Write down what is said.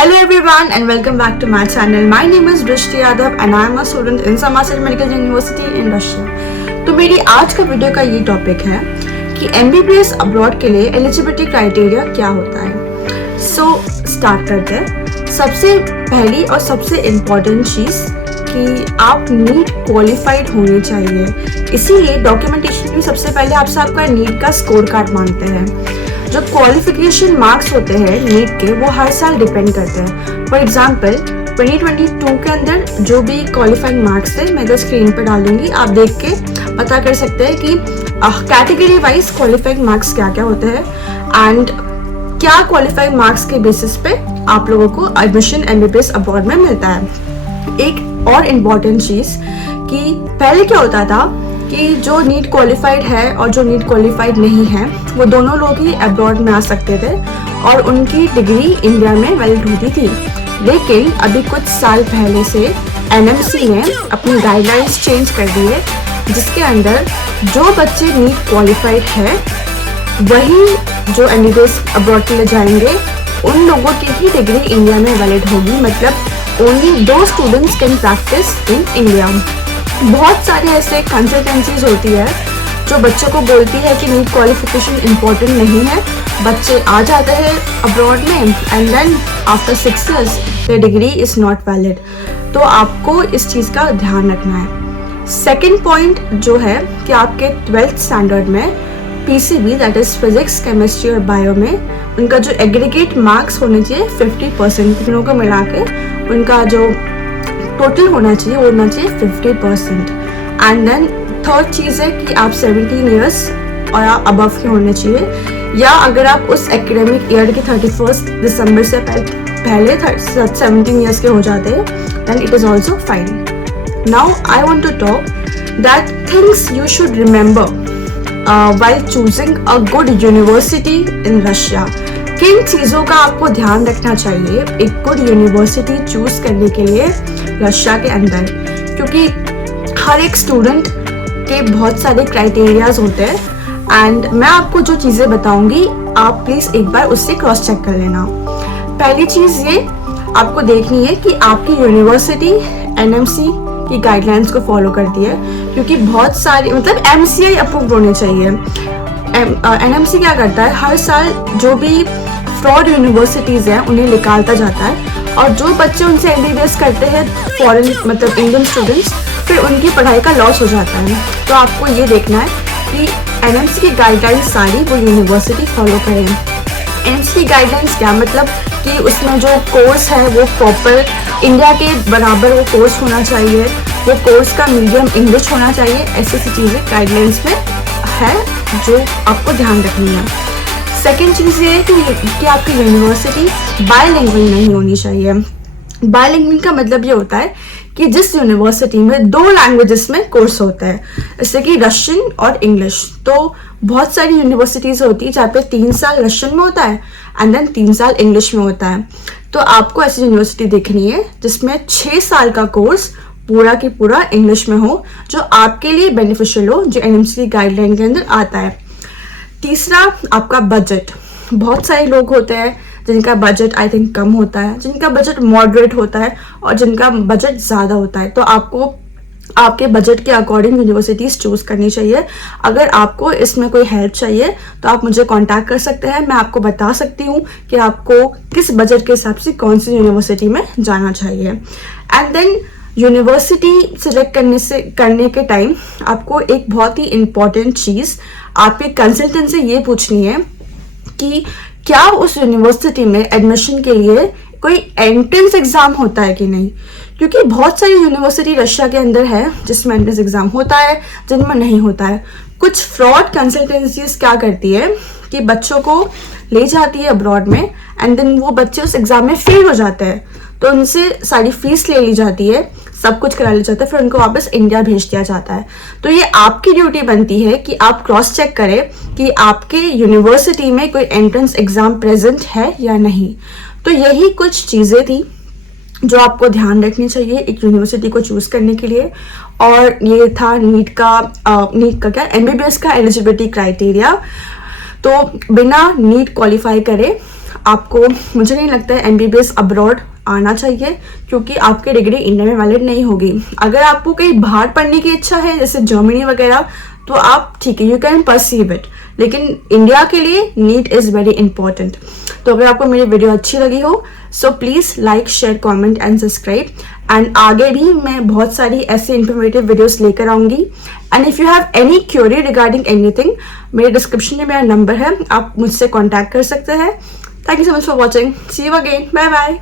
Hello everyone and welcome back to my channel. My name is Drishti Yadav and I am a student in Samarkand Medical University in Russia. तो मेरी आज का video का ये topic है कि MBBS abroad के लिए एलिजिबिलिटी क्राइटेरिया क्या होता है। सो स्टार्ट करते हैं। सबसे पहली और सबसे इम्पोर्टेंट चीज़ कि आप नीट क्वालिफाइड होने चाहिए। इसीलिए डॉक्यूमेंटेशन में सबसे पहले आपका नीट का स्कोर कार्ड मांगते हैं। जो क्वालिफिकेशन मार्क्स होते हैं नीट के वो हर साल डिपेंड करते हैं। फॉर एग्जांपल 2022 के अंदर जो भी क्वालिफाइंग मार्क्स थे मैं इधर स्क्रीन पर डाल दूंगी, आप देख के पता कर सकते हैं कि कैटेगरी वाइज क्वालिफाइंग मार्क्स क्या क्या होते हैं एंड क्या क्वालिफाइंग मार्क्स के बेसिस पे आप लोगों को एडमिशन MBBS अब्रॉड में मिलता है। एक और इम्पॉर्टेंट चीज़ कि पहले क्या होता था कि जो नीट क्वालिफाइड है और जो नीट क्वालिफाइड नहीं है वो दोनों लोग ही अब्रॉड में आ सकते थे और उनकी डिग्री इंडिया में वैलिड होती थी। लेकिन अभी कुछ साल पहले से NMC ने अपनी गाइडलाइंस चेंज कर दी है, जिसके अंदर जो बच्चे नीट क्वालिफाइड है वही जो MBBS अब्रॉड के लिए जाएंगे उन लोगों की ही डिग्री इंडिया में वैलिड होगी। मतलब only 2 students can practice in India. बहुत सारे ऐसे कंसल्टेंसीज होती है जो बच्चों को बोलती है कि नीट क्वालिफिकेशन इम्पोर्टेंट नहीं है, बच्चे आ जाते हैं अब्रॉड में and then after 6 years the degree is not valid. तो आपको इस चीज़ का ध्यान रखना है। सेकेंड पॉइंट जो है कि आपके 12th स्टैंडर्ड में PCB that is physics, chemistry और बायो में उनका जो एग्रीगेट मार्क्स होने चाहिए 50%, तीनों को मिला के उनका जो टोटल होना चाहिए वो होना चाहिए 50%। एंड देन थर्ड चीज़ है कि आप 17 years और अबव के होने चाहिए, या अगर आप उस एकेडमिक ईयर के 31 दिसंबर से पहले 17 years के हो जाते हैं then it is also fine. Now I want to talk that things you should remember while choosing a good university in Russia। किन चीज़ों का आपको ध्यान रखना चाहिए एक गुड यूनिवर्सिटी चूज करने के लिए रशिया के अंदर, क्योंकि हर एक स्टूडेंट के बहुत सारे क्राइटेरियाज होते हैं एंड मैं आपको जो चीज़ें बताऊंगी आप प्लीज़ एक बार उससे क्रॉस चेक कर लेना। पहली चीज़ ये आपको देखनी है कि आपकी यूनिवर्सिटी NMC की गाइडलाइंस को फॉलो करती है, क्योंकि बहुत सारी मतलब MCI अप्रूव्ड होने चाहिए। NMC क्या करता है, हर साल जो भी फ्रॉड यूनिवर्सिटीज़ हैं उन्हें निकालता जाता है और जो बच्चे उनसे MBBS करते हैं फॉरेन मतलब इंडियन स्टूडेंट्स, फिर उनकी पढ़ाई का लॉस हो जाता है। तो आपको ये देखना है कि NMC की गाइडलाइंस सारी वो यूनिवर्सिटी फॉलो करें। NMC की गाइडलाइंस क्या मतलब कि उसमें जो कोर्स है वो प्रॉपर इंडिया के बराबर वो कोर्स होना चाहिए, वो कोर्स का मीडियम इंग्लिश होना चाहिए। ऐसी चीज़ें गाइडलाइंस में है जो आपको ध्यान रखनी है। सेकेंड चीज़ ये है कि आपकी यूनिवर्सिटी बायलिंगुअल नहीं होनी चाहिए। बायलिंगुअल का मतलब ये होता है कि जिस यूनिवर्सिटी में 2 लैंग्वेजेस में कोर्स होता है, जैसे कि रशियन और इंग्लिश। तो बहुत सारी यूनिवर्सिटीज़ होती है जहाँ पे 3 साल रशियन में होता है एंड देन 3 साल इंग्लिश में होता है। तो आपको ऐसी यूनिवर्सिटी देखनी है जिसमें 6 साल का कोर्स पूरा की पूरा इंग्लिश में हो, जो आपके लिए बेनिफिशियल हो, जो NMC गाइडलाइन के अंदर आता है। तीसरा आपका बजट। बहुत सारे लोग होते हैं जिनका बजट आई थिंक कम होता है, जिनका बजट मॉडरेट होता है और जिनका बजट ज़्यादा होता है। तो आपको आपके बजट के अकॉर्डिंग यूनिवर्सिटीज़ चूज़ करनी चाहिए। अगर आपको इसमें कोई हेल्प चाहिए तो आप मुझे कांटेक्ट कर सकते हैं, मैं आपको बता सकती हूँ कि आपको किस बजट के हिसाब से कौन सी यूनिवर्सिटी में जाना चाहिए। एंड देन यूनिवर्सिटी सिलेक्ट करने के टाइम आपको एक बहुत ही इम्पॉर्टेंट चीज़ आपके कंसल्टेंट से ये पूछनी है कि क्या उस यूनिवर्सिटी में एडमिशन के लिए कोई एंट्रेंस एग्ज़ाम होता है कि नहीं, क्योंकि बहुत सारी यूनिवर्सिटी रशिया के अंदर है जिसमें एंट्रेंस एग्ज़ाम होता है, जिनमें नहीं होता है। कुछ फ्रॉड कंसल्टेंसीज क्या करती है कि बच्चों को ले जाती है अब्रॉड में एंड देन वो बच्चे उस एग्ज़ाम में फेल हो जाते हैं, तो उनसे सारी फीस ले ली जाती है, सब कुछ करा लिया जाता है, फिर उनको वापस इंडिया भेज दिया जाता है। तो ये आपकी ड्यूटी बनती है कि आप क्रॉस चेक करें कि आपके यूनिवर्सिटी में कोई एंट्रेंस एग्ज़ाम प्रेजेंट है या नहीं। तो यही कुछ चीज़ें थी जो आपको ध्यान रखनी चाहिए एक यूनिवर्सिटी को चूज़ करने के लिए, और ये था नीट का क्या MBBS का एलिजिबिलिटी क्राइटेरिया। तो बिना नीट क्वालिफाई करे आपको, मुझे नहीं लगता है MBBS अब्रॉड आना चाहिए, क्योंकि आपकी डिग्री इंडिया में वैलिड नहीं होगी। अगर आपको कहीं बाहर पढ़ने की इच्छा है जैसे जर्मनी वगैरह, तो आप ठीक है, यू कैन परसीव इट, लेकिन इंडिया के लिए नीट इज़ वेरी इंपॉर्टेंट। तो अगर आपको मेरी वीडियो अच्छी लगी हो, so please like, share, comment and subscribe. And आगे भी मैं बहुत सारी ऐसी इंफॉर्मेटिव वीडियोस लेकर आऊँगी। And if you have any Curie regarding anything, मेरे डिस्क्रिप्शन में मेरा नंबर है, आप मुझसे कॉन्टैक्ट कर सकते हैं। Thank you so much for watching. See you again, bye bye.